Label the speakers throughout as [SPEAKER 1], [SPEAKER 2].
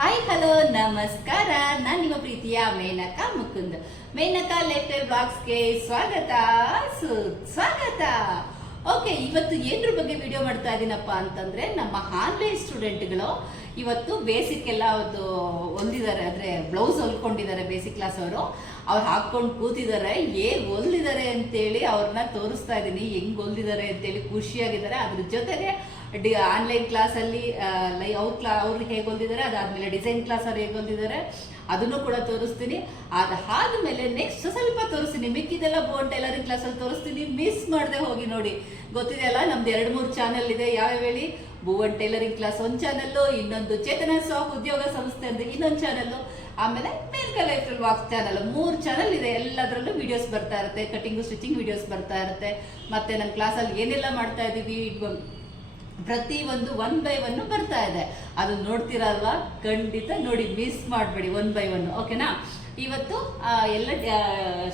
[SPEAKER 1] Hi hello ನಮಸ್ಕಾರ. ನಾನು ನಿಮ್ಮ ಪ್ರೀತಿಯ ಮೇನಕ ಮುಕುಂದ್. ಮೇನಕ ಲೆಟರ್ ಬಾಕ್ಸ್ ಬ್ಲಾಗ್ಸ್ಗೆ ಸ್ವಾಗತ. ಸುಸ್ವಾಗತ ಓಕೆ ಇವತ್ತು ಏನ್ರ ಬಗ್ಗೆ ವಿಡಿಯೋ ಮಾಡ್ತಾ ಇದ್ದೀನಪ್ಪ ಅಂತಂದ್ರೆ, ನಮ್ಮ ಆನ್ಲೈನ್ ಸ್ಟೂಡೆಂಟ್ಗಳು ಇವತ್ತು ಬೇಸಿಕ್ ಎಲ್ಲ ಒಂದು ಹೊಲ್ದಿದ್ದಾರೆ ಅಂದ್ರೆ ಬ್ಲೌಸ್ ಹೊಲ್ಕೊಂಡಿದ್ದಾರೆ ಬೇಸಿಕ್ ಕ್ಲಾಸ್ ಅವರು. ಅವ್ರು ಹಾಕೊಂಡು ಕೂತಿದ್ದಾರೆ ಹೇಗ್ ಹೊಲ್ದಿದ್ದಾರೆ ಅಂತೇಳಿ ಅವ್ರನ್ನ ತೋರಿಸ್ತಾ ಇದ್ದೀನಿ ಹೆಂಗ್ ಹೊಲ್ದಿದ್ದಾರೆ ಅಂತೇಳಿ ಖುಷಿಯಾಗಿದ್ದಾರೆ ಅದ್ರ ಜೊತೆಗೆ ಡಿ ಆನ್ಲೈನ್ ಕ್ಲಾಸಲ್ಲಿ ಲೈ ಅವ್ರ ಕ್ಲಾ ಅವ್ರು ಹೇಗೆ ಹೊಂದಿದ್ದಾರೆ ಅದಾದ್ಮೇಲೆ ಡಿಸೈನ್ ಕ್ಲಾಸ್ ಅವ್ರು ಹೇಗೆ ಹೊಂದಿದ್ದಾರೆ ಅದನ್ನು ಕೂಡ ತೋರಿಸ್ತೀನಿ. ಅದಾದ್ಮೇಲೆ ನೆಕ್ಸ್ಟ್ ಸ್ವಲ್ಪ ತೋರಿಸ್ತೀನಿ. ಮಿಕ್ಕಿದೆಲ್ಲ ಬೋನ್ ಟೈಲರಿಂಗ್ ಕ್ಲಾಸಲ್ಲಿ ತೋರಿಸ್ತೀನಿ. ಮಿಸ್ ಮಾಡದೆ ಹೋಗಿ ನೋಡಿ. ಗೊತ್ತಿದೆಯಲ್ಲ, ನಮ್ದು ಎರಡು ಮೂರು ಚಾನಲ್ ಇದೆ. ಯಾವ್ಯಾವ ಹೇಳಿ? ಭುವನ್ ಟೈಲರಿಂಗ್ ಕ್ಲಾಸ್ ಒಂದು ಚಾನಲ್ಲು ಇನ್ನೊಂದು ಚೇತನ ಸಾಫ್ ಉದ್ಯೋಗ ಸಂಸ್ಥೆ ಅಂತ ಇನ್ನೊಂದು ಚಾನಲ್ಲು ಆಮೇಲೆ ಮೇಲ್ಕ ಲೈಫ್ ವಾಕ್ ಚಾನಲ್ ಮೂರು ಚಾನಲ್ ಇದೆ. ಎಲ್ಲದರಲ್ಲೂ ವಿಡಿಯೋಸ್ ಬರ್ತಾ ಇರುತ್ತೆ. ಕಟಿಂಗು ಸ್ಟಿಚಿಂಗ್ ವಿಡಿಯೋಸ್ ಬರ್ತಾ ಇರುತ್ತೆ. ಮತ್ತೆ ನನ್ನ ಕ್ಲಾಸಲ್ಲಿ ಏನೆಲ್ಲ ಮಾಡ್ತಾ ಇದ್ದೀವಿ? ಪ್ರತಿ ಒಂದು ಒನ್ ಬೈ ಒನ್ ಬರ್ತಾ ಇದೆ. ಅದು ನೋಡ್ತಿರಲ್ವಾ? ಖಂಡಿತ ನೋಡಿ ಮಿಸ್ ಮಾಡಬೇಡಿ ಒನ್ ಬೈ ಒನ್ ಓಕೆನಾ ಇವತ್ತು ಎಲ್ಲ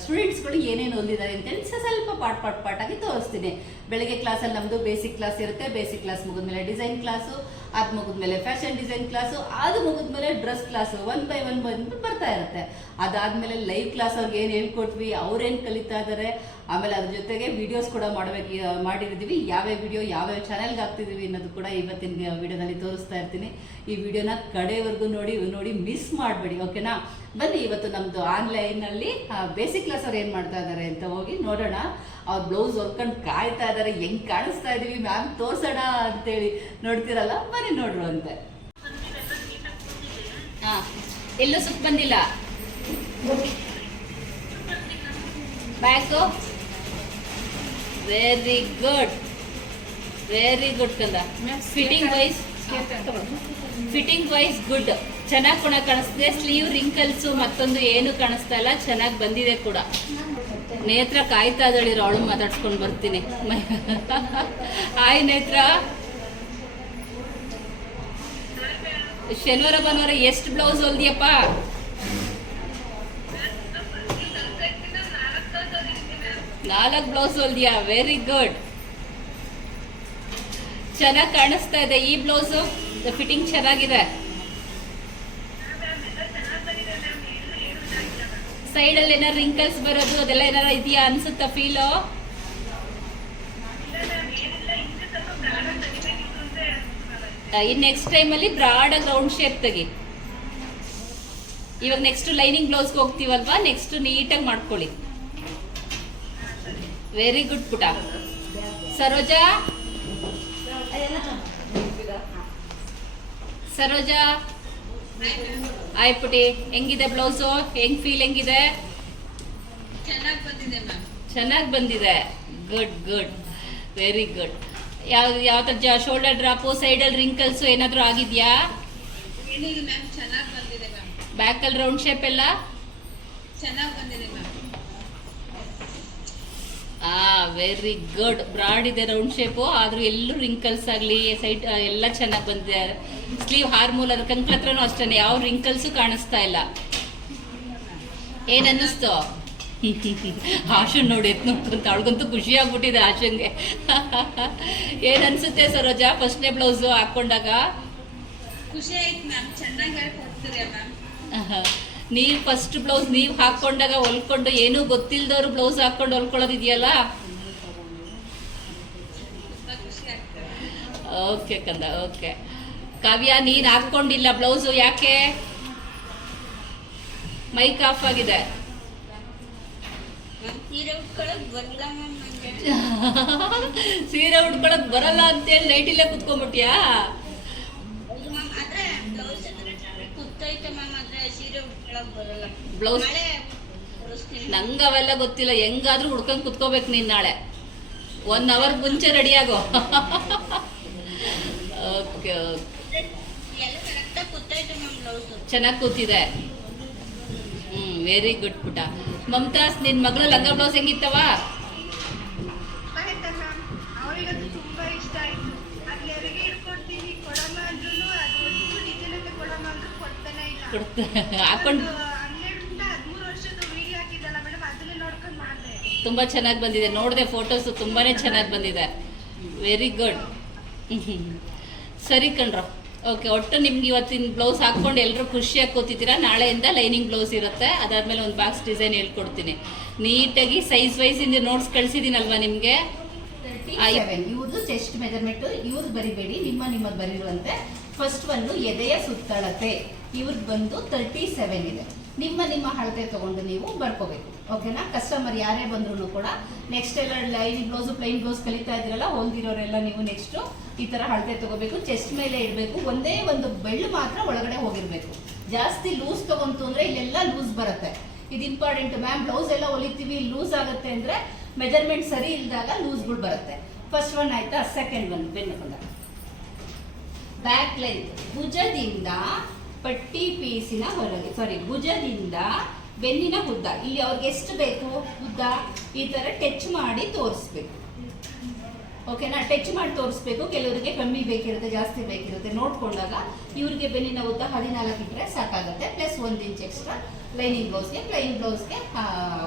[SPEAKER 1] ಸ್ಟೂಡೆಂಟ್ಸ್ಗಳು ಏನೇನು ಓದಿದ್ದಾರೆ ಅಂತೇಳಿ ಸ್ವಲ್ಪ ಪಾಟ್ ಪಾಟ್ ಪಾಟಾಗಿ ತೋರಿಸ್ತೀನಿ. ಬೆಳಗ್ಗೆ ಕ್ಲಾಸಲ್ಲಿ ನಮ್ಮದು ಬೇಸಿಕ್ ಕ್ಲಾಸ್ ಇರುತ್ತೆ. ಬೇಸಿಕ್ ಕ್ಲಾಸ್ ಮುಗಿದ್ಮೇಲೆ ಡಿಸೈನ್ ಕ್ಲಾಸು ಅದು ಮುಗಿದ್ಮೇಲೆ ಫ್ಯಾಷನ್ ಡಿಸೈನ್ ಕ್ಲಾಸು ಅದು ಮುಗಿದ್ಮೇಲೆ dress class one by one ಬಂದು ಬರ್ತಾ ಇರುತ್ತೆ. ಅದಾದಮೇಲೆ ಲೈವ್ ಕ್ಲಾಸ್ ಅವ್ರಿಗೆ ಏನು ಹೇಳ್ಕೊಟ್ವಿ? ಅವ್ರೇನು ಕಲಿತಾ ಇದ್ದಾರೆ ಆಮೇಲೆ ಅದ್ರ ಜೊತೆಗೆ ವಿಡಿಯೋಸ್ ಕೂಡ ಮಾಡಬೇಕು ಮಾಡಿರ್ತೀವಿ. ಯಾವ್ಯಾವ ವಿಡಿಯೋ ಯಾವ್ಯಾವ ಚಾನೆಲ್ಗೆ ಹಾಕ್ತಿದೀವಿ ಅನ್ನೋದು ಕೂಡ ಇವತ್ತಿನ ವಿಡಿಯೋದಲ್ಲಿ ತೋರಿಸ್ತಾ ಇರ್ತೀನಿ. ಈ ವಿಡಿಯೋನ ಕಡೆವರೆಗೂ ನೋಡಿ ನೋಡಿ ಮಿಸ್ ಮಾಡಬೇಡಿ ಓಕೆನಾ ಬನ್ನಿ, ಇವತ್ತು ನಮ್ಮದು ಆನ್ಲೈನಲ್ಲಿ ಬೇಸಿಕ್ ಕ್ಲಾಸ್ ಅವ್ರು ಏನು ಮಾಡ್ತಾ ಇದ್ದಾರೆ ಅಂತ ಹೋಗಿ ನೋಡೋಣ. ಅವ್ರ ಬ್ಲೌಸ್ ಹೊರ್ಕೊಂಡು ಕಾಯ್ತಾ ಇದ್ದಾರೆ ಹೆಂಗ್ ಕಾಣಿಸ್ತಾ ಇದ್ದೀವಿ ಮ್ಯಾಮ್ ತೋರ್ಸೋಣ ಅಂತೇಳಿ ನೋಡ್ತಿರಲ್ಲ, ಬನ್ನಿ ನೋಡ್ರು ಅಂತೆ. ಹಾಂ, ಎಲ್ಲೂ ಸುಖ ಬಂದಿಲ್ಲ? Back very good very good ಕಂದ. Fitting wise fitting wise good ಚೆನ್ನಾಗಿ ಕೂಡ ಕಾಣಿಸ್ತಿದೆ. ಸ್ಲೀವ್ ರಿಂಕಲ್ಸು ಮತ್ತೊಂದು ಏನು ಕಾಣಿಸ್ತಾ ಇಲ್ಲ. ಚೆನ್ನಾಗಿ ಬಂದಿದೆ ಕೂಡ. ನೇತ್ರ ಕಾಯ್ತಾ ಇದ್ದಾಳಿರೋ ಅವಳು ಮಾತಾಡ್ಸ್ಕೊಂಡು ಬರ್ತೀನಿ. ಹಾಯ್ ನೇತ್ರ. ಶನಿವಾರ ಭಾನುವಾರ ಎಷ್ಟು ಬ್ಲೌಸ್ ಹೊಲ್ದಿಯಪ್ಪ? ನಾಲ್ಕು ಬ್ಲೌಸ್ ಹೊಲ್ದಿಯಾ? ವೆರಿ ಗುಡ್ ಚೆನ್ನಾಗಿ ಕಾಣಿಸ್ತಾ ಇದೆ ಈ ಬ್ಲೌಸು ಫಿಟ್ಟಿಂಗ್ ಚೆನ್ನಾಗಿದೆ. ಸೈಡಲ್ಲಿ ಏನಾರು ರಿಂಕಲ್ಸ್ ಬರೋದು, ಅದೆಲ್ಲ ಏನಾರ ಇದೆಯಾ ಅನ್ಸುತ್ತಾ ಫೀಲು ಇನ್ ನೆಕ್ಸ್ಟ್ ಟೈಮಲ್ಲಿ ಬ್ರಾಡಾಗಿ ರೌಂಡ್ ಶೇಪ್ ತೆಗಿ. ಇವಾಗ ನೆಕ್ಸ್ಟ್ ಲೈನಿಂಗ್ ಬ್ಲೌಸ್ಗೆ ಹೋಗ್ತೀವಲ್ವಾ? ನೆಕ್ಸ್ಟ್ ನೀಟಾಗಿ ಮಾಡ್ಕೊಳ್ಳಿ. ವೆರಿ ಗುಡ್ ಪುಟ. ಸರೋಜಾ? ಸರೋಜಾ? ಆಯ್ ಪುಟಿ. ಹೆಂಗಿದೆ ಬ್ಲೌಸು ಹೆಂಗ್ ಫೀಲ್ ಹೆಂಗಿದೆ?
[SPEAKER 2] ಚೆನ್ನಾಗಿ ಬಂದಿದೆ
[SPEAKER 1] ಗುಡ್ ಗುಡ್ ವೆರಿ ಗುಡ್ ಯಾವ ಯಾವ ಥರ ಶೋಲ್ಡರ್ ಡ್ರಾಪು ಸೈಡಲ್ಲಿ ರಿಂಕಲ್ಸು ಏನಾದರೂ ಆಗಿದೆಯಾ? ಬ್ಯಾಕಲ್ಲಿ ರೌಂಡ್ ಶೇಪ್ ಎಲ್ಲ?
[SPEAKER 2] ಚೆನ್ನಾಗಿ ಬಂದಿದೆ
[SPEAKER 1] ಆ ವೆರಿ ಗುಡ್ ಬ್ರಾಡ್ ಇದೆ ರೌಂಡ್ ಶೇಪು ಆದರೂ ಎಲ್ಲೂ ರಿಂಕಲ್ಸ್ ಆಗಲಿ ಸೈಡ್ ಎಲ್ಲ ಚೆನ್ನಾಗಿ ಬಂದಿದೆ. ಸ್ಲೀವ್ ಹಾರ್ಮೂಲ್ ಅದ್ರ ಕಂಕ್ ಹತ್ರನೂ ಅಷ್ಟೇ ಯಾವ ರಿಂಕಲ್ಸು ಕಾಣಿಸ್ತಾ ಇಲ್ಲ. ಏನನ್ನಿಸ್ತು? ಅನ್ನಿಸ್ತು ಆಶನ್ ನೋಡಿ ಎತ್ ನೋಡ್ಕೊಂತ ಅವಳಿಗಂತೂ ಖುಷಿ ಆಗ್ಬಿಟ್ಟಿದೆ ಆಶನ್ಗೆ ಏನ್ ಅನ್ಸುತ್ತೆ ಸರೋಜಾ ಫಸ್ಟ್ನೇ ಬ್ಲೌಸು ಹಾಕೊಂಡಾಗ?
[SPEAKER 2] ಖುಷಿ ಆಯ್ತು ಮ್ಯಾಮ್. ಚೆನ್ನಾಗಿ ಹೇಳ್ಕೊಡ್ತೀರಿ ಮ್ಯಾಮ್.
[SPEAKER 1] ನೀವು ಫಸ್ಟ್ ಬ್ಲೌಸ್ ನೀವು ಹಾಕೊಂಡಾಗ ಹೊಲ್ಕೊಂಡು ಏನೂ ಗೊತ್ತಿಲ್ದವ್ರು ಬ್ಲೌಸ್ ಹಾಕೊಂಡು ಹೊಲ್ಕೊಳ್ಳೋದಿದೆಯಲ್ಲ? ಓಕೆ ಕಂದ ಓಕೆ ಕಾವ್ಯ ನೀನ್ ಹಾಕೊಂಡಿಲ್ಲ ಬ್ಲೌಸ್ ಯಾಕೆ? ಮೈಕ್ ಆಫ್ ಆಗಿದೆ.
[SPEAKER 2] ಸೀರೆ ಉಟ್ಕೊಳಕ್ ಬರಲ್ಲ
[SPEAKER 1] ಅಂತೇಳಿ ನೈಟಿಲ್ಲೇ ಕುತ್ಕೊಂಡ್ಬಿಟ್ಯಾ?
[SPEAKER 2] ತೋರಿಸ್ತೀನಿ
[SPEAKER 1] ನಂಗೆ ಅವೆಲ್ಲ ಗೊತ್ತಿಲ್ಲ ಹೆಂಗಾದ್ರೂ ಹುಡ್ಕೊಂಡು ಕುತ್ಕೋಬೇಕು ನೀನು ನಾಳೆ. ಒನ್ ಅವರ್ ಮುಂಚೆ ರೆಡಿ ಆಗೋ. ಓಕೆ
[SPEAKER 2] ಬ್ಲೌಸು
[SPEAKER 1] ಚೆನ್ನಾಗಿ ಕೂತಿದೆ. ಹ್ಮ್ ವೆರಿ ಗುಡ್ ಪುಟ ಮಮತಾಸ್ ನಿನ್ ಮಗಳ ಲಂಗ ಬ್ಲೌಸ್ ಹೆಂಗಿತ್ತವ
[SPEAKER 3] ಆಯ್ತಾ ಮ್ಯಾಮ್ ಅವಳಿಗದು ತುಂಬಾ ಇಷ್ಟ ಆಯ್ತು ಅಲ್ಲಿ ಹೆರಿಗೆ ಇಟ್ಕೊಡ್ತೀನಿ ಕೊಡಮ್ಮ ಅಂದ್ರೂ ಅದು ಒಂದು ಡಿಸೈನ್ ಕೊಡಮ್ಮ ಅಂದ್ರೂ ಕೊಡ್ತಾನೆ ಇಲ್ಲ
[SPEAKER 1] ಕೊಡ್ತ- ಹಾಕೊಂಡ್
[SPEAKER 3] ಒಂದು ಹನ್ನೆರಡರಿಂದ ಹದಿಮೂರು ವರ್ಷದ ವಿಡಿಯೋ ಹಾಕಿದ್ದಲ್ಲ ಮೇಡಮ್ ಅದನ್ನೇ ನೋಡ್ಕೊಂಡು ಮಾಡಿದೆ
[SPEAKER 1] ತುಂಬಾ ಚೆನ್ನಾಗಿ ಬಂದಿದೆ. ನೋಡಿದೆ ಫೋಟೋಸ್ ತುಂಬಾನೇ ಚೆನ್ನಾಗಿ ಬಂದಿದೆ. ವೆರಿ ಗುಡ್ ಸರಿ ಕಣ್ರ. ಓಕೆ ಒಟ್ಟು ನಿಮ್ಗೆ ಇವತ್ತಿನ ಬ್ಲೌಸ್ ಹಾಕೊಂಡು ಎಲ್ಲರೂ ಖುಷಿಯಾಗಿ ಕೂತಿದ್ದೀರಾ ನಾಳೆಯಿಂದ ಲೈನಿಂಗ್ ಬ್ಲೌಸ್ ಇರುತ್ತೆ. ಅದಾದ್ಮೇಲೆ ಒಂದು ಬಾಕ್ಸ್ ಡಿಸೈನ್ ಹೇಳ್ಕೊಡ್ತೀನಿ. ನೀಟಾಗಿ ಸೈಜ್ ವೈಸ್ ಇಂದ ನೋಟ್ಸ್ ಕಳಿಸಿದ್ದೀನಲ್ವಾ ನಿಮಗೆ? ಇವ್ರದ್ದು ಚೆಸ್ಟ್ ಮೆಜರ್ಮೆಂಟ್ ಇವ್ರದ್ದು ಬರಿಬೇಡಿ. ನಿಮ್ಮ ನಿಮ್ಮದು ಬರಿರುವಂತೆ. ಫಸ್ಟ್ ಒಂದು ಎದೆಯ ಸುತ್ತಳತೆ. ಇವ್ರದ್ದು ಬಂದು ತರ್ಟಿ ಸೆವೆನ್ ಇದೆ. ನಿಮ್ಮ ನಿಮ್ಮ ಅಳತೆ ತೊಗೊಂಡು ನೀವು ಬರ್ಕೋಬೇಕು. ಓಕೆನಾ? ಕಸ್ಟಮರ್ ಯಾರೇ ಬಂದ್ರು ಕೂಡ ನೆಕ್ಸ್ಟ್ ಎಲ್ಲ ಲೈನ್ ಬ್ಲೌಸ್ ಪ್ಲೈನ್ ಬ್ಲೌಸ್ ಕಲಿತಾ ಇದ್ರಲ್ಲ ಹೊಲ್ದಿರೋರೆಲ್ಲ ನೀವು ನೆಕ್ಸ್ಟ್ ಈ ತರ ಅಳತೆ ತಗೋಬೇಕು. ಚೆಸ್ಟ್ ಮೇಲೆ ಇಡಬೇಕು. ಒಂದೇ ಒಂದು ಬೆಳ್ಳು ಮಾತ್ರ ಒಳಗಡೆ ಹೋಗಿರಬೇಕು. ಜಾಸ್ತಿ ಲೂಸ್ ತಗೊಂತು ಅಂದರೆ ಇಲ್ಲೆಲ್ಲ ಲೂಸ್ ಬರುತ್ತೆ. ಇದು ಇಂಪಾರ್ಟೆಂಟ್ ಮ್ಯಾಮ್ ಬ್ಲೌಸ್ ಎಲ್ಲ ಹೊಲಿತೀವಿ ಲೂಸ್ ಆಗುತ್ತೆ ಅಂದ್ರೆ ಮೆಜರ್ಮೆಂಟ್ ಸರಿ ಇಲ್ದಾಗ ಲೂಸ್ಗಳು ಬರುತ್ತೆ. ಫಸ್ಟ್ ಒನ್ ಆಯ್ತಾ? ಸೆಕೆಂಡ್ ಒನ್ ಬೆನ್ನು ಬ್ಯಾಕ್ ಲೆಂತ್ ಭುಜದಿಂದ ಪಟ್ಟಿ ಪೀಸಿನ ಹೊರಗೆ ಸಾರಿ ಭುಜದಿಂದ ಬೆನ್ನಿನ ಉದ್ದ, ಇಲ್ಲಿ ಅವ್ರಿಗೆ ಎಷ್ಟು ಬೇಕು? ಉದ್ದ, ಈ ತರ ಟಚ್ ಮಾಡಿ ತೋರಿಸ್ಬೇಕು. ಓಕೆನಾ ಟಚ್ ಮಾಡಿ ತೋರಿಸ್ಬೇಕು. ಕೆಲವರಿಗೆ ಕಮ್ಮಿ ಬೇಕಿರುತ್ತೆ, ಜಾಸ್ತಿ ಬೇಕಿರುತ್ತೆ. ನೋಡ್ಕೊಂಡಾಗ ಇವ್ರಿಗೆ ಬೆನ್ನಿನ ಉದ್ದ ಹದಿನಾಲ್ಕು ಇಟ್ಟರೆ ಸಾಕಾಗುತ್ತೆ. ಪ್ಲಸ್ ಒಂದು ಇಂಚ್ ಎಕ್ಸ್ಟ್ರಾ ಲೈನಿಂಗ್ ಬ್ಲೌಸ್ಗೆ ಪ್ಲೈನ್ ಬ್ಲೌಸ್ಗೆ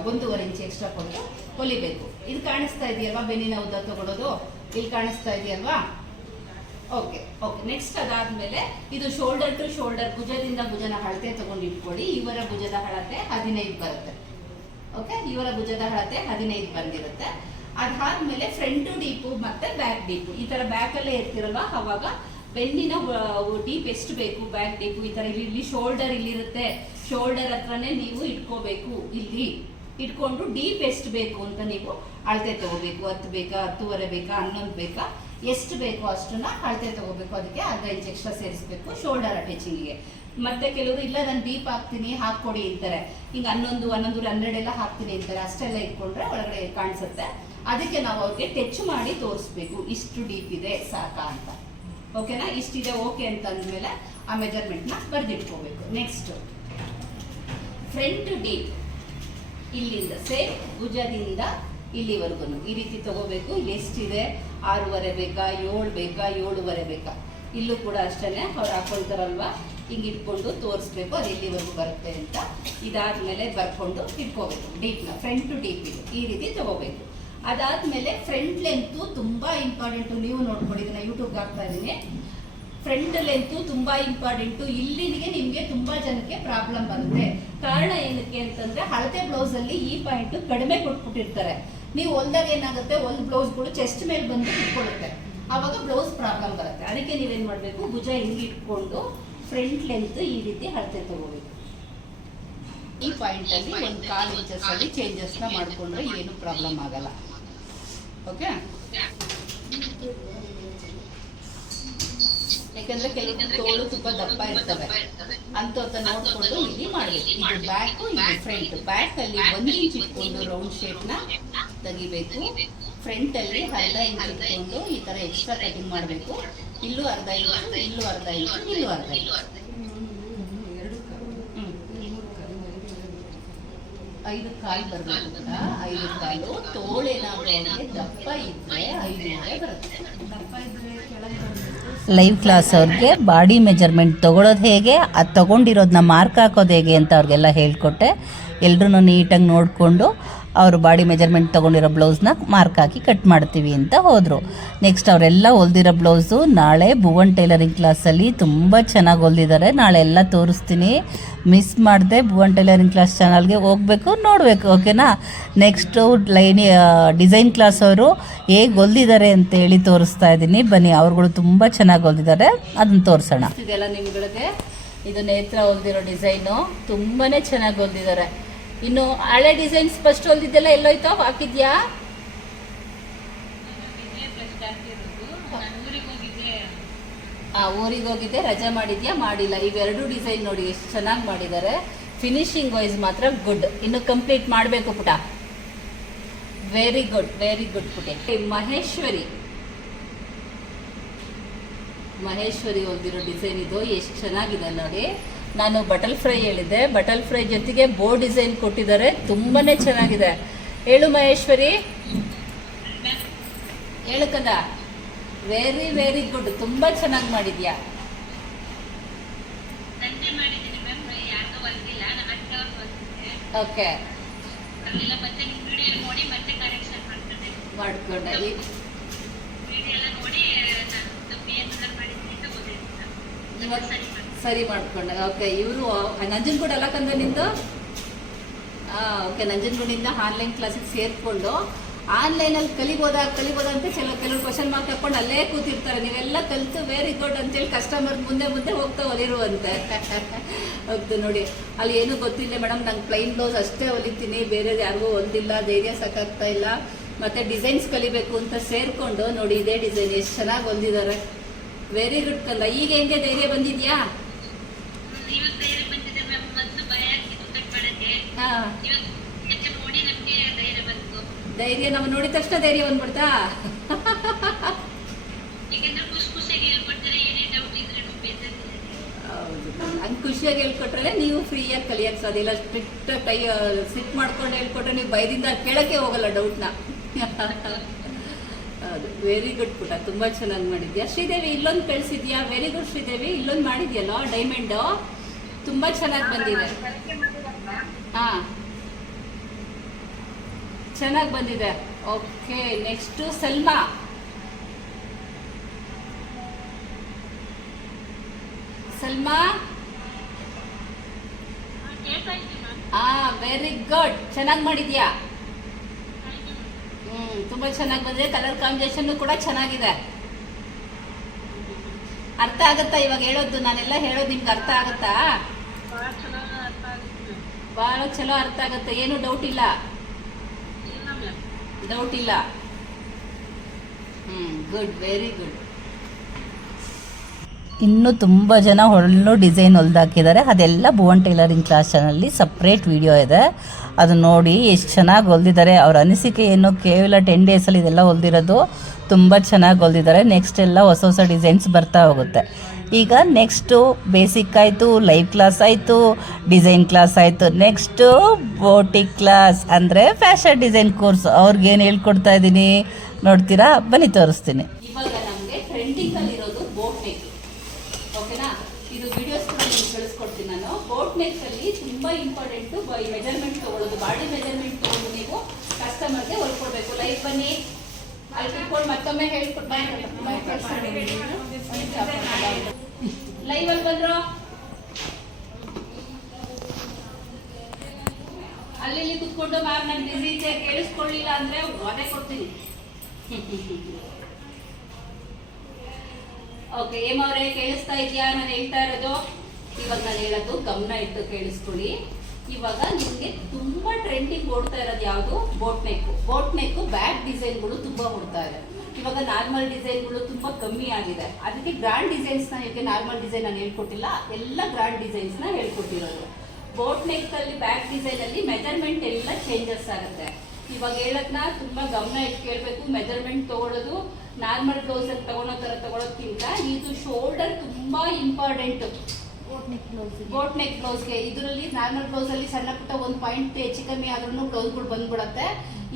[SPEAKER 1] ಒಂದೂವರೆ ಇಂಚ್ ಎಕ್ಸ್ಟ್ರಾ ಕೊಟ್ಟು ಹೊಲಿಬೇಕು. ಇದು ಕಾಣಿಸ್ತಾ ಇದೆಯಲ್ವಾ ಬೆನ್ನಿನ ಉದ್ದ ತಗೊಳ್ಳೋದು ಇಲ್ಲಿ ಕಾಣಿಸ್ತಾ ಇದೆಯಲ್ವಾ? ಓಕೆ ಓಕೆ ನೆಕ್ಸ್ಟ್ ಅದಾದ್ಮೇಲೆ ಇದು ಶೋಲ್ಡರ್ ಟು ಶೋಲ್ಡರ್ ಭುಜದಿಂದ ಭುಜನ ಅಳತೆ ತಗೊಂಡು ಇಟ್ಕೊಳ್ಳಿ. ಇವರ ಭುಜದ ಅಳತೆ ಹದಿನೈದು ಬರುತ್ತೆ. ಓಕೆ ಇವರ ಭುಜದ ಅಳತೆ ಹದಿನೈದು ಬಂದಿರುತ್ತೆ. ಅದಾದ್ಮೇಲೆ ಫ್ರಂಟ್ ಡೀಪು ಮತ್ತೆ ಬ್ಯಾಕ್ ಡೀಪು ಈ ತರ ಬ್ಯಾಕ್ ಅಲ್ಲೇ ಇರ್ತಿರಲ್ವಾ? ಅವಾಗ ಬೆನ್ನಿನ ಡೀಪ್ ಎಷ್ಟು ಬೇಕು? ಬ್ಯಾಕ್ ಡೀಪು ಈ ತರ ಇಲ್ಲಿ ಇಲ್ಲಿ ಶೋಲ್ಡರ್ ಇಲ್ಲಿರುತ್ತೆ. ಶೋಲ್ಡರ್ ಹತ್ರನೇ ನೀವು ಇಟ್ಕೋಬೇಕು. ಇಲ್ಲಿ ಇಟ್ಕೊಂಡು ಡೀಪ್ ಎಷ್ಟು ಬೇಕು ಅಂತ ನೀವು ಅಳತೆ ತಗೋಬೇಕು. ಹತ್ತು ಬೇಕಾ? ಹತ್ತುವರೆ ಬೇಕಾ? ಹನ್ನೊಂದು ಬೇಕಾ? ಎಷ್ಟು ಬೇಕೋ ಅಷ್ಟನ್ನ ಅಳತೆ ತಗೋಬೇಕು. ಅದಕ್ಕೆ ಅರ್ಧ ಇಂಚ್ ಎಕ್ಸ್ಟ್ರಾ ಸೇರಿಸ್ಬೇಕು ಶೋಲ್ಡರ್ ಅಟ್ಯಾಚಿಂಗಿಗೆ ಮತ್ತೆ ಕೆಲವರು, ಇಲ್ಲ ನಾನು ಡೀಪ್ ಹಾಕ್ತೀನಿ, ಹಾಕ್ಕೊಡಿ ಅಂತಾರೆ. ಹಿಂಗೆ ಹನ್ನೊಂದು ಹನ್ನೊಂದು ಹನ್ನೆರಡು ಎಲ್ಲ ಹಾಕ್ತೀನಿ ಅಂತಾರೆ. ಅಷ್ಟೆಲ್ಲ ಇಟ್ಕೊಂಡ್ರೆ ಒಳಗಡೆ ಕಾಣಿಸುತ್ತೆ. ಅದಕ್ಕೆ ನಾವು ಅವ್ರಿಗೆ ಟಚ್ ಮಾಡಿ ತೋರಿಸ್ಬೇಕು. ಇಷ್ಟು ಡೀಪ್ ಇದೆ, ಸಾಕಾ ಅಂತ. ಓಕೆನಾ ಇಷ್ಟಿದೆ ಓಕೆ ಅಂತ ಅಂದಮೇಲೆ ಆ ಮೆಜರ್ಮೆಂಟ್ನ ಬರೆದಿಟ್ಕೋಬೇಕು. ನೆಕ್ಸ್ಟ್ ಫ್ರಂಟ್ ಡೀಪ್ ಇಲ್ಲಿಂದ ಸೇಮ್ ಭುಜದಿಂದ ಇಲ್ಲಿವರೆಗೂ ಈ ರೀತಿ ತಗೋಬೇಕು. ಎಷ್ಟಿದೆ? ಆರೂವರೆ ಬೇಕಾ, ಏಳು ಬೇಕಾ, ಏಳುವರೆ ಬೇಕಾ? ಇಲ್ಲೂ ಕೂಡ ಅಷ್ಟೇ ಅವ್ರು ಹಾಕೊಳ್ತಾರಲ್ವಾ? ಹಿಂಗೆ ಇಟ್ಕೊಂಡು ತೋರಿಸ್ಬೇಕು, ಅದು ಎಲ್ಲಿವರೆಗೂ ಬರುತ್ತೆ ಅಂತ. ಇದಾದಮೇಲೆ ಬರ್ಕೊಂಡು ಇಟ್ಕೋಬೇಕು. ಡೀಪ್ನ ಫ್ರಂಟ್ ಟು ಡೀಪ್ ಇದು. ಈ ರೀತಿ ತಗೋಬೇಕು. ಅದಾದಮೇಲೆ ಫ್ರಂಟ್ ಲೆಂತು ತುಂಬಾ ಇಂಪಾರ್ಟೆಂಟು ನೀವು ನೋಡ್ಕೊಳ್ಳಿ, ಇದನ್ನ ಯೂಟ್ಯೂಬ್ಗೆ ಹಾಕ್ತಾ ಇದ್ದೀನಿ. ಫ್ರಂಟ್ ಲೆಂತು ತುಂಬಾ ಇಂಪಾರ್ಟೆಂಟು ಇಲ್ಲಿಗೆ ನಿಮಗೆ ತುಂಬಾ ಜನಕ್ಕೆ ಪ್ರಾಬ್ಲಮ್ ಬರುತ್ತೆ. ಕಾರಣ ಏನಕ್ಕೆ ಅಂತಂದ್ರೆ, ಹಳತೆ ಬ್ಲೌಸ್ ಅಲ್ಲಿ ಈ ಪಾಯಿಂಟ್ ಕಡಿಮೆ ಕೊಟ್ಬಿಟ್ಟಿರ್ತಾರೆ. ನೀವು ಹೊಲ್ದಾಗ ಏನಾಗುತ್ತೆ? ಒಂದು ಬ್ಲೌಸ್ಗಳು ಚೆಸ್ಟ್ ಮೇಲೆ ಬಂದು ಇಟ್ಕೊಳ್ಳುತ್ತೆ. ಆವಾಗ ಬ್ಲೌಸ್ ಪ್ರಾಬ್ಲಮ್ ಬರುತ್ತೆ. ಅದಕ್ಕೆ ನೀವೇನು ಮಾಡಬೇಕು? ಭುಜ ಹಿಂಗೆ ಇಟ್ಕೊಂಡು ಫ್ರಂಟ್ ಲೆಂತ್ ಈ ರೀತಿ ಹಳತೆ ತಗೋಬೇಕು. ಈ ಪಾಯಿಂಟಲ್ಲಿ ಒಂದು ಕಾಲು ಇಂಚಸ್ಸಲ್ಲಿ ಅಲ್ಲಿ ಮಾಡಿಕೊಂಡ್ರೆ ಏನು ಪ್ರಾಬ್ಲಮ್ ಆಗಲ್ಲ. ಓಕೆ ಯಾಕಂದ್ರೆ ಕೆಲವೊಂದು ತೋಳು ತುಂಬಾ ದಪ್ಪ ಇರ್ತವೆ. ಅಂತ ನೋಡ್ಕೊಂಡು ಇಲ್ಲಿ ಮಾಡ್ಬೇಕು. ಇದು ಬ್ಯಾಕ್ ಇದು ಫ್ರಂಟ್ ಬ್ಯಾಕ್ ಅಲ್ಲಿ ಒಂದು ಇಂಚ್ ಇಟ್ಕೊಂಡು ರೌಂಡ್ ಶೇಪ್ನ ತೆಗಿಬೇಕು. ಫ್ರಂಟ್ ಅಲ್ಲಿ ಅರ್ಧ ಇಂಚ್ ಇಟ್ಕೊಂಡು ಈ ತರ ಎಕ್ಸ್ಟ್ರಾ ಕಟಿಂಗ್ ಮಾಡಬೇಕು. ಇಲ್ಲೂ ಅರ್ಧ ಇಂಚು ಇಲ್ಲೂ ಅರ್ಧ ಇಂಚು ಇಲ್ಲೂ ಅರ್ಧ ಇಂಚು. ಐದು ಕಾಲು ಬರಬೇಕು ಕೂಡ ಐದು ಕಾಲು. ತೋಳೇನಾದ್ರೂ ಅವ್ರಿಗೆ ದಪ್ಪ ಇದ್ರೆ ಐದೂವರೆ ಬರುತ್ತೆ.
[SPEAKER 4] ಲೈವ್ ಕ್ಲಾಸ್ ಅವ್ರಿಗೆ ಬಾಡಿ ಮೆಜರ್ಮೆಂಟ್ ತೊಗೊಳೋದು ಹೇಗೆ, ಅದು ತೊಗೊಂಡಿರೋದನ್ನ ಮಾರ್ಕ್ ಹಾಕೋದು ಹೇಗೆ ಅಂತ ಅವ್ರಿಗೆಲ್ಲ ಹೇಳಿಕೊಟ್ಟೆ. ಎಲ್ಲರೂ ನೀಟಾಗಿ ನೋಡಿಕೊಂಡು ಅವರು ಬಾಡಿ ಮೆಜರ್ಮೆಂಟ್ ತೊಗೊಂಡಿರೋ ಬ್ಲೌಸ್ನ ಮಾರ್ಕ್ ಹಾಕಿ ಕಟ್ ಮಾಡ್ತೀವಿ ಅಂತ ಹೋದರು. ನೆಕ್ಸ್ಟ್ ಅವರೆಲ್ಲ ಹೊಲ್ದಿರೋ ಬ್ಲೌಸು ನಾಳೆ ಭುವನ್ ಟೈಲರಿಂಗ್ ಕ್ಲಾಸಲ್ಲಿ ತುಂಬ ಚೆನ್ನಾಗಿ ಹೊಲ್ದಿದ್ದಾರೆ ನಾಳೆ ಎಲ್ಲ ತೋರಿಸ್ತೀನಿ. ಮಿಸ್ ಮಾಡಿದೆ ಭುವನ್ ಟೈಲರಿಂಗ್ ಕ್ಲಾಸ್ ಚಾನಲ್ಗೆ ಹೋಗಬೇಕು, ನೋಡಬೇಕು, ಓಕೆನಾ? ನೆಕ್ಸ್ಟು ಲೈನಿ ಡಿಸೈನ್ ಕ್ಲಾಸ್ ಅವರು ಹೇಗೆ ಹೊಲ್ದಿದ್ದಾರೆ ಅಂತ ಹೇಳಿ ತೋರಿಸ್ತಾ ಇದ್ದೀನಿ. ಬನ್ನಿ, ಅವ್ರುಗಳು ತುಂಬ ಚೆನ್ನಾಗಿ ಹೊಲ್ದಿದ್ದಾರೆ ಅದನ್ನು ತೋರಿಸೋಣ.
[SPEAKER 1] ಇದೆಲ್ಲ ನಿಮ್ಗಳಿಗೆ ಇದು ನೇತ್ರ ಹೊಲ್ದಿರೋ ಡಿಸೈನು ತುಂಬಾ ಚೆನ್ನಾಗಿ ಹೊಲ್ದಿದ್ದಾರೆ ಇನ್ನು ಹಳೆ ಡಿಸೈನ್ಸ್ ಫಸ್ಟ್ ಹೊಲ್ದಿದ್ದೆಲ್ಲ ಎಲ್ಲೋಯ್ತೋ? ಹಾಕಿದ್ಯಾ? ಆ ಊರಿಗೆ ಹೋಗಿದ್ದೆ ರಜೆ ಮಾಡಿದ್ಯಾ? ಮಾಡಿಲ್ಲ. ಇವೆರಡು ಡಿಸೈನ್ ನೋಡಿ ಎಷ್ಟು ಚೆನ್ನಾಗಿ ಮಾಡಿದ್ದಾರೆ ಫಿನಿಶಿಂಗ್ ವೈಸ್ ಮಾತ್ರ ಗುಡ್ ಇನ್ನು ಕಂಪ್ಲೀಟ್ ಮಾಡಬೇಕು ಪುಟ. ವೆರಿ ಗುಡ್ ವೆರಿ ಗುಡ್ ಪುಟೆ. ಮಹೇಶ್ವರಿ. ಮಹೇಶ್ವರಿ ಹೊಂದಿರೋ ಡಿಸೈನ್ ಇದು. ಎಷ್ಟು ಚೆನ್ನಾಗಿದೆ ನೋಡಿ. ನಾನು ಬಟಲ್ ಫ್ರೈ ಹೇಳಿದ್ದೆ. ಬಟಲ್ ಫ್ರೈ ಜೊತೆಗೆ ಬೋ ಡಿಸೈನ್ ಕೊಟ್ಟಿದ್ದಾರೆ. ತುಂಬಾನೇ ಚೆನ್ನಾಗಿದೆ. ಹೇಳು ಮಹೇಶ್ವರಿ. ಹೇಳು ಕದ. ವೆರಿ ವೆರಿ ಗುಡ್ ತುಂಬಾ ಚೆನ್ನಾಗಿ ಮಾಡಿದ್ಯಾ? ಓಕೆ ಮಾಡ್ಕೊಂಡೆ.
[SPEAKER 2] ಸರಿ ಮಾಡಿ
[SPEAKER 1] ಮಾಡ್ಕೊಂಡೆ. ಓಕೆ ಇವರು ನಂಜನಗೂಡು ಕಂದ ನಿಂದು ಓಕೆ ನಂಜನಗೂಡಿಂದ ಆನ್ಲೈನ್ ಕ್ಲಾಸಿಗೆ ಸೇರಿಕೊಂಡು ಆನ್ಲೈನಲ್ಲಿ ಕಲಿಬೋದಾ ಕಲಿಬೋದಾ ಅಂತ ಕೆಲವು ಕೆಲವರು ಕ್ವಶನ್ ಮಾರ್ಕ್ ಹಾಕೊಂಡು ಅಲ್ಲೇ ಕೂತಿರ್ತಾರೆ. ನೀವೆಲ್ಲ ಕಲಿತು ವೆರಿ ಗುಡ್ ಅಂತೇಳಿ ಕಸ್ಟಮರ್ ಮುಂದೆ ಮುಂದೆ ಹೋಗ್ತಾ ಹೊಲಿರುವಂತೆ ಹೌದು ನೋಡಿ, ಅಲ್ಲಿ ಏನೂ ಗೊತ್ತಿಲ್ಲ ಮೇಡಮ್ ನಂಗೆ ಪ್ಲೈನ್ ಬ್ಲೌಸ್ ಅಷ್ಟೇ ಹೊಲಿತೀನಿ ಬೇರೆ ಯಾರಿಗೂ ಹೊಂದಿಲ್ಲ ಧೈರ್ಯ ಸಾಕಾಗ್ತಾ ಇಲ್ಲ. ಮತ್ತು ಡಿಸೈನ್ಸ್ ಕಲಿಬೇಕು ಅಂತ ಸೇರಿಕೊಂಡು ನೋಡಿ, ಇದೇ ಡಿಸೈನ್ ಎಷ್ಟು ಚೆನ್ನಾಗಿ ಹೊಂದಿದ್ದಾರೆ ವೆರಿ ಗುಡ್ ಕಲ್ಲ. ಈಗ ಹೆಂಗೆ ಧೈರ್ಯ ಬಂದಿದ್ಯಾ?
[SPEAKER 2] ಧೈರ್ಯ ಬಂತು
[SPEAKER 1] ಧೈರ್ಯ ನಾವು ನೋಡಿದ ತಕ್ಷಣ ಧೈರ್ಯ ಬಂದ್ಬಿಡ್ತಾ? ಹಂಗೆ ಖುಷಿಯಾಗಿ ಹೇಳ್ಕೊಟ್ರೆ ನೀವು ಫ್ರೀಯಾಗಿ ಕಲಿಯಕ್ಕೆ ಸಾಧ್ಯ ಇಲ್ಲ. ಸ್ಟ್ರಿಕ್ಟ್ ಕೈ ಸಿಟ್ ಮಾಡ್ಕೊಂಡು ಹೇಳ್ಕೊಟ್ರೆ ನೀವು ಭಯದಿಂದ ಕೇಳಕ್ಕೆ ಹೋಗಲ್ಲ ಡೌಟ್ನ ಹೌದು. ವೆರಿ ಗುಡ್ ಪುಟ. ತುಂಬ ಚೆನ್ನಾಗಿ ಮಾಡಿದ್ಯಾ. ಶ್ರೀದೇವಿ ಇಲ್ಲೊಂದು ಕಳಿಸಿದ್ಯಾ? Very good Sridevi. ಇಲ್ಲೊಂದು ಮಾಡಿದ್ಯಲ್ಲ ಡೈಮಂಡು ತುಂಬ ಚೆನ್ನಾಗಿ ಬಂದಿದೆ. ಹಾಂ. ಚೆನ್ನಾಗಿ ಬಂದಿದೆ. Okay next Salma. ಸಲ್ಮಾ? ಹಾ ವೆರಿ ಗುಡ್ ಚೆನ್ನಾಗಿ ಮಾಡಿದ್ಯಾ? ಹ್ಮ್, ತುಂಬಾ ಚೆನ್ನಾಗಿ ಬಂದಿದೆ. ಕಲರ್ ಕಾಂಬಿನೇಷನ್ ಕೂಡ ಚೆನ್ನಾಗಿದೆ. ಅರ್ಥ ಆಗುತ್ತಾ ಇವಾಗ ಹೇಳೋದು? ನಾನೆಲ್ಲ ಹೇಳೋದು ನಿಮ್ಗೆ ಅರ್ಥ ಆಗುತ್ತಾ? ಬಹಳ ಚಲೋ ಅರ್ಥ ಆಗುತ್ತೆ. ಏನು ಡೌಟ್ ಇಲ್ಲ. ಡೌಟ್ ಇಲ್ಲ. ಹ್ಮ್ ಗುಡ್ ವೆರಿ ಗುಡ್
[SPEAKER 4] ಇನ್ನೂ ತುಂಬ ಜನ ಹೊಳ್ಳು ಡಿಸೈನ್ ಹೊಲ್ದಾಕಿದ್ದಾರೆ ಅದೆಲ್ಲ ಭುವನ್ ಟೈಲರಿಂಗ್ ಕ್ಲಾಸ್ ಚಾನಲ್ಲಿ ಸಪ್ರೇಟ್ ವಿಡಿಯೋ ಇದೆ. ಅದು ನೋಡಿ ಎಷ್ಟು ಚೆನ್ನಾಗಿ ಹೊಲ್ದಿದ್ದಾರೆ. ಅವ್ರ ಅನಿಸಿಕೆ ಏನು? ಕೇವಲ ಟೆನ್ ಡೇಸಲ್ಲಿ ಇದೆಲ್ಲ ಹೊಲ್ದಿರೋದು. ತುಂಬ ಚೆನ್ನಾಗಿ ಹೊಲ್ದಿದ್ದಾರೆ. ನೆಕ್ಸ್ಟ್ ಎಲ್ಲ ಹೊಸ ಹೊಸ ಡಿಸೈನ್ಸ್ ಬರ್ತಾ ಹೋಗುತ್ತೆ. ಈಗ ನೆಕ್ಸ್ಟು ಬೇಸಿಕ್ ಆಯಿತು ಲೈವ್ ಕ್ಲಾಸ್ ಆಯಿತು ಡಿಸೈನ್ ಕ್ಲಾಸ್ ಆಯಿತು. ನೆಕ್ಸ್ಟು ಬೋಟಿಕ್ ಕ್ಲಾಸ್ ಅಂದರೆ ಫ್ಯಾಷನ್ ಡಿಸೈನ್ ಕೋರ್ಸ್ ಅವ್ರಿಗೇನು ಹೇಳ್ಕೊಡ್ತಾ ಇದ್ದೀನಿ? ನೋಡ್ತೀರಾ? ಬನ್ನಿ ತೋರಿಸ್ತೀನಿ.
[SPEAKER 1] ಇವಾಗ ನಮಗೆ ಓಕೆನಾ ಇದು ವಿಡಿಯೋಸ್ ಕೂಡ ನಾನು. ಇಂಪಾರ್ಟೆಂಟ್ ಮೆಜರ್ಮೆಂಟ್ ತಗೊಳ್ಳೋದು. ಬಾಡಿ ಮೆಜರ್ಮೆಂಟ್ ತಗೊಂಡು ನೀವು ಕಸ್ಟಮರ್ಗೆ ಹೊಲ್ಕೊಡ್ಬೇಕು ಲೈಫ್ ಬನ್ನಿ. ಮತ್ತೊಮ್ಮೆ ಲೈವ್ ಅಲ್ಲಿ ಬಂದ್ರು? ಅಲ್ಲಿ ಕುತ್ಕೊಂಡು ಮ್ಯಾಮ್ ನಾನು ಬಿಸಿ ಇದೆ ಕೇಳಿಸ್ಕೊಳ್ಳಿಲ್ಲ ಅಂದ್ರೆ ಒದೆ ಕೊಡ್ತೀನಿ. ಓಕೆ ಏಮ್ ಕೇಳಿಸ್ತಾ ಇದೆಯಾ? ನಾನು ಹೇಳ್ತಾ ಇರೋದು, ಇವಾಗ ನಾನು ಹೇಳೋದು ಗಮನ ಇಟ್ಟು ಕೇಳಿಸ್ಕೊಳ್ಳಿ. ಇವಾಗ ನಿಮಗೆ ತುಂಬಾ ಟ್ರೆಂಡಿಂಗ್ ಓಡ್ತಾ ಇರೋದು ಯಾವುದು? Boat neck boat neck back ಡಿಸೈನ್ಗಳು ತುಂಬಾ ಓಡ್ತಾ ಇದೆ. ಇವಾಗ ನಾರ್ಮಲ್ ಡಿಸೈನ್ಗಳು ತುಂಬಾ ಕಮ್ಮಿ ಆಗಿದೆ. ಅದಕ್ಕೆ ಗ್ರ್ಯಾಂಡ್ ಡಿಸೈನ್ಸ್ನ ಇವಾಗ ನಾರ್ಮಲ್ ಡಿಸೈನ್ ನಾನು ಹೇಳ್ಕೊಟ್ಟಿಲ್ಲ? ಎಲ್ಲ ಗ್ರ್ಯಾಂಡ್ ಡಿಸೈನ್ಸ್ನ ಹೇಳ್ಕೊಟ್ಟಿರೋದು. ಬೋಟ್ ನೆಕ್ ಅಲ್ಲಿ ಬ್ಯಾಕ್ ಡಿಸೈನ್ ಅಲ್ಲಿ ಮೆಜರ್ಮೆಂಟ್ ಎಲ್ಲ ಚೇಂಜಸ್ ಆಗುತ್ತೆ. ಇವಾಗ ಹೇಳೋದ್ನ ತುಂಬಾ ಗಮನ ಇಟ್ಟು ಕೇಳಬೇಕು. ಮೆಜರ್ಮೆಂಟ್ ತಗೊಳ್ಳೋದು ನಾರ್ಮಲ್ ಬ್ಲೌಸ್ ಅಲ್ಲಿ ತಗೊಳೋ ತರ ತಗೊಳೋದ್ಕಿಂತ ಇದು ಶೋಲ್ಡರ್ ತುಂಬಾ ಇಂಪಾರ್ಟೆಂಟ್ ಬೋಟ್ ನೆಕ್ ಬ್ಲೌಸ್ಗೆ ಇದರಲ್ಲಿ ನಾರ್ಮಲ್ ಬ್ಲೌಸ್ ಅಲ್ಲಿ ಸಣ್ಣ ಪುಟ್ಟ ಒಂದು ಪಾಯಿಂಟ್ ಹೆಚ್ಚು ಕಮ್ಮಿ ಆದ್ರೂ ಬ್ಲೌಸ್ಗಳು ಬಂದ್ಬಿಡತ್ತೆ.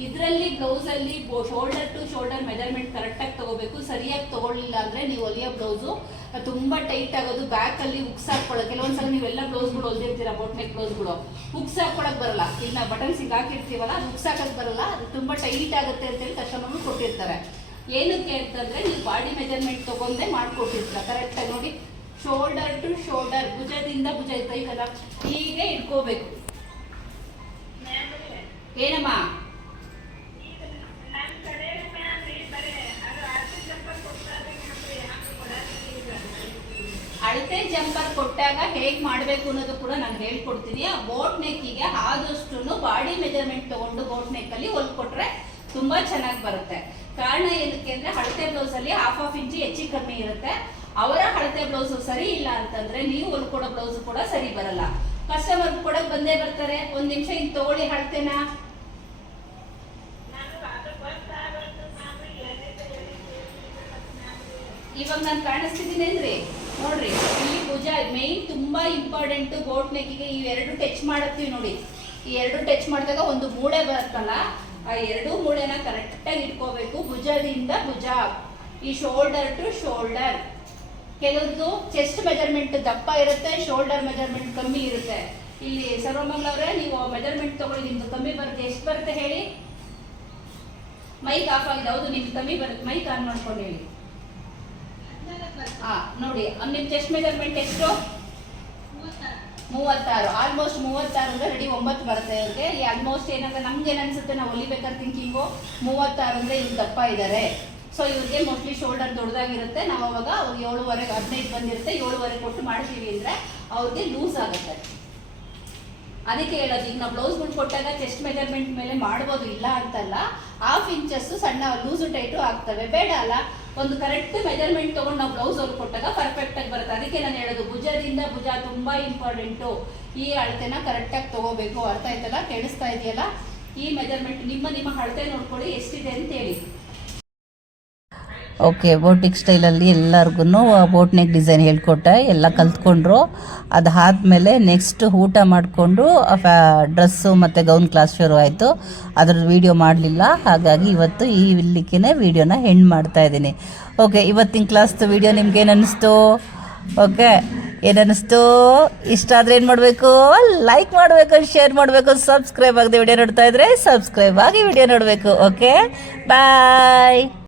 [SPEAKER 1] ಇದರಲ್ಲಿ ಬ್ಲೌಸ್ ಅಲ್ಲಿ shoulder to shoulder measurement correct ಆಗಿ ತಗೋಬೇಕು. ಸರಿಯಾಗಿ ತಗೊಳ್ಳಿಲ್ಲ ಅಂದ್ರೆ ನೀವು ಹೊಲಿಯೋ ಬ್ಲೌಸು ತುಂಬಾ ಟೈಟ್ ಆಗೋದು. ಬ್ಯಾಕ್ ಅಲ್ಲಿ ಉಕ್ಸ್ ಹಾಕೊಳ್ಳೋ ಕೆಲವೊಂದ್ಸಲ ನೀವೆಲ್ಲ ಬ್ಲೌಸ್ಗಳು ಹೊಲ್ದಿರ್ತೀರಾ ಬೋಟ್ ನೆಕ್ ಬ್ಲೌಸ್ಗಳು ಉಕ್ಸ್ ಹಾಕೊಳಕ್ ಬರಲ್ಲ. ಬಟನ್ ಬಟನ್ಸ್ ಹಿಂಗ್ ಹಾಕಿರ್ತೀವಲ್ಲ, ಅದು ಉಕ್ಸ್ ಹಾಕಕ್ ಬರಲ್ಲ. ಅದು ತುಂಬಾ ಟೈಟ್ ಆಗುತ್ತೆ ಅಂತೇಳಿ ಕಸ್ಟಮರ್ ಕೊಟ್ಟಿರ್ತಾರೆ. ಏನಕ್ಕೆ ಅಂತಂದ್ರೆ, ನೀವು ಬಾಡಿ ಮೆಜರ್ಮೆಂಟ್ ತಗೊಂಡೇ ಮಾಡ್ಕೊಟ್ಟಿರ್ತೀರ. ಕರೆಕ್ಟ್ ಆಗಿ ನೋಡಿ. ಶೋಲ್ಡರ್ ಟು ಶೋಲ್ಡರ್, ಭುಜದಿಂದ ಭುಜ ಇರ್ತೈತಲ್ಲ ಹೀಗೆ ಇಟ್ಕೋಬೇಕು. ಏನಮ್ಮ? ಅಳತೆ ಜಂಪರ್ ಕೊಟ್ಟಾಗ ಹೇಗೆ ಮಾಡ್ಬೇಕು ಅನ್ನೋದು ಕೂಡ ನಾನು ಹೇಳ್ಕೊಡ್ತೀನಿ. ಆ ಬೋಟ್ ನೆಕ್ಕಿಗೆ ಆದಷ್ಟು ಬಾಡಿ ಮೆಜರ್ಮೆಂಟ್ ತಗೊಂಡು ಬೋಟ್ ನೆಕ್ಕಲ್ಲಿ ಹೊಲ್ಕೊಟ್ರೆ ತುಂಬಾ ಚೆನ್ನಾಗಿ ಬರುತ್ತೆ. ಕಾರಣ ಏನಕ್ಕೆ ಅಂದರೆ ಹಳತೆ ಬ್ಲೌಸಲ್ಲಿ ಹಾಫ್ ಹಾಫ್ ಇಂಚು ಹೆಚ್ಚು ಕಮ್ಮಿ ಇರುತ್ತೆ. ಅವರ ಹಳತೆ ಬ್ಲೌಸ್ ಸರಿ ಇಲ್ಲ ಅಂತಂದ್ರೆ ನೀವು ಹೊಲ್ಕೊಡೋ ಬ್ಲೌಸ್ ಕೂಡ ಸರಿ ಬರಲ್ಲ. ಕಸ್ಟಮರ್ ಕೊಡಕ್ ಬಂದೇ ಬರ್ತಾರೆ. ಒಂದ್ ನಿಮಿಷ ಹಿಂಗ್ ತಗೊಳ್ಳಿ ಹಳತೆನ? ಇವಾಗ ನಾನು ಕಾಣಿಸ್ತಿದ್ದೀನಿ ಅಂದ್ರಿ, ನೋಡ್ರಿ, ಇಲ್ಲಿ ಭುಜ ಮೇನ್ ತುಂಬಾ ಇಂಪಾರ್ಟೆಂಟ್ ಗೋಟ್ ನೆಕ್ಕಿಗೆ ಈ ಎರಡು ಟಚ್ ಮಾಡತ್ತೀವಿ ನೋಡಿ. ಈ ಎರಡು ಟಚ್ ಮಾಡಿದಾಗ ಒಂದು ಮೂಳೆ ಬರುತ್ತಲ್ಲ, ಆ ಎರಡು ಮೂಳೆನ ಕರೆಕ್ಟಾಗಿ ಇಟ್ಕೋಬೇಕು. ಭುಜದಿಂದ ಭುಜ, ಈ ಶೋಲ್ಡರ್ ಟು ಶೋಲ್ಡರ್ ಕೆಲವ್ರದ್ದು ಚೆಸ್ಟ್ ಮೆಜರ್ಮೆಂಟ್ ದಪ್ಪ ಇರುತ್ತೆ ಶೋಲ್ಡರ್ ಮೆಜರ್ಮೆಂಟ್ ಕಮ್ಮಿ ಇರುತ್ತೆ. ಇಲ್ಲಿ ಸರ್ವಮಂಗ್ಲ ಅವರೇ, ನೀವು ಮೆಜರ್ಮೆಂಟ್ ತಗೊಳ್ಳಿ, ನಿಮ್ದು ಕಮ್ಮಿ ಬರುತ್ತೆ. ಎಷ್ಟು ಬರುತ್ತೆ ಹೇಳಿ? ಮೈಕ್ ಆಫ್ ಆಗಿದೆ. ಹೌದು ನಿಮ್ಗೆ ಕಮ್ಮಿ ಬರುತ್ತೆ. ಮೈಕ್ ಆನ್ ಮಾಡ್ಕೊಂಡು ಹೇಳಿ. ಹಾ ನೋಡಿ ನಿಮ್ಮ ಚೆಸ್ಟ್ ಮೆಜರ್ಮೆಂಟ್ ಎಷ್ಟು? ಮೂವತ್ತಾರು. ಆಲ್ಮೋಸ್ಟ್ ಮೂವತ್ತಾರು ಅಂದ್ರೆ ರೆಡಿ ಒಂಬತ್ತು ಬರುತ್ತೆ. ಇವ್ರಿಗೆ ಆಲ್ಮೋಸ್ಟ್ ಏನಂದ್ರೆ ನಮ್ಗೆ ಏನ್ ಅನ್ಸುತ್ತೆ? ನಾವು ಹೊಲಿಬೇಕಾದ್ರೆ ಥಿಂಕಿಂಗು ಮೂವತ್ತಾರು ಅಂದ್ರೆ ಇವ್ರು ದಪ್ಪ ಇದ್ದಾರೆ ಸೊ ಇವ್ರಿಗೆ ಮೋಸ್ಟ್ಲಿ ಶೋಲ್ಡರ್ ದೊಡ್ಡದಾಗಿರುತ್ತೆ. ನಾವು ಅವಾಗ ಏಳುವರೆಗೆ ಹದಿನೈದು ಬಂದಿರುತ್ತೆ. ಏಳುವರೆ ಕೊಟ್ಟು ಮಾಡ್ತೀವಿ ಅಂದ್ರೆ ಅವ್ರಿಗೆ ಲೂಸ್ ಆಗುತ್ತೆ. ಅದಕ್ಕೆ ಹೇಳೋದು, ಈಗ ನಾವು ಬ್ಲೌಸ್ಗಳು ಕೊಟ್ಟಾಗ ಚೆಸ್ಟ್ ಮೆಜರ್ಮೆಂಟ್ ಮೇಲೆ ಮಾಡ್ಬೋದು ಇಲ್ಲ ಅಂತಲ್ಲ ಹಾಫ್ ಇಂಚಸ್ ಸಣ್ಣ ಲೂಸು ಟೈಟು ಆಗ್ತವೆ. ಬೇಡ ಅಲ್ಲ, ಒಂದು ಕರೆಕ್ಟ್ ಮೆಜರ್ಮೆಂಟ್ ತಗೊಂಡು ನಾವು ಬ್ಲೌಸ್ ಅವ್ರು ಕೊಟ್ಟಾಗ ಪರ್ಫೆಕ್ಟ್ ಆಗಿ ಬರುತ್ತೆ. ಅದಕ್ಕೆ ನಾನು ಹೇಳೋದು, ಭುಜದಿಂದ ಭುಜ ತುಂಬಾ ಇಂಪಾರ್ಟೆಂಟು ಈ ಅಳತೆನ ಕರೆಕ್ಟಾಗಿ ತಗೋಬೇಕು. ಅರ್ಥ ಆಯ್ತಲ್ಲ? ಕೇಳಿಸ್ತಾ ಇದೆಯಲ್ಲ? ಈ ಮೆಜರ್ಮೆಂಟ್ ನಿಮ್ಮ ನಿಮ್ಮ ಅಳತೆ ನೋಡ್ಕೊಳ್ಳಿ, ಎಷ್ಟಿದೆ ಅಂತ ಹೇಳಿ
[SPEAKER 4] ಓಕೆ ಬೋಟಿಕ್ ಸ್ಟೈಲಲ್ಲಿ ಎಲ್ಲರಿಗೂ ಬೋಟ್ ನೆಕ್ ಡಿಸೈನ್ ಹೇಳ್ಕೊಟ್ಟೆ, ಎಲ್ಲ ಕಲ್ತ್ಕೊಂಡ್ರು. ಅದಾದಮೇಲೆ ನೆಕ್ಸ್ಟ್ ಊಟ ಮಾಡಿಕೊಂಡು ಡ್ರೆಸ್ಸು ಮತ್ತು ಗೌನ್ ಕ್ಲಾಸ್ ಶುರು ಆಯಿತು. ಅದ್ರ ವಿಡಿಯೋ ಮಾಡಲಿಲ್ಲ, ಹಾಗಾಗಿ ಇವತ್ತು ಈ ಇಲ್ಲಿಗೆ ವಿಡಿಯೋನ ಹೆಣ್ಣು ಮಾಡ್ತಾ ಇದ್ದೀನಿ. ಓಕೆ ಇವತ್ತಿನ ಕ್ಲಾಸ್ದು ವಿಡಿಯೋ ನಿಮ್ಗೆ ಏನು ಓಕೆ ಏನನ್ನಿಸ್ತು? ಇಷ್ಟ ಆದರೆ ಏನು ಮಾಡಬೇಕು? ಲೈಕ್ ಮಾಡಬೇಕು ಶೇರ್ ಮಾಡಬೇಕು ಸಬ್ಸ್ಕ್ರೈಬ್ ಆಗದೆ ವಿಡಿಯೋ ನೋಡ್ತಾ ಇದ್ರೆ ಸಬ್ಸ್ಕ್ರೈಬ್ ಆಗಿ ವಿಡಿಯೋ ನೋಡಬೇಕು. Okay bye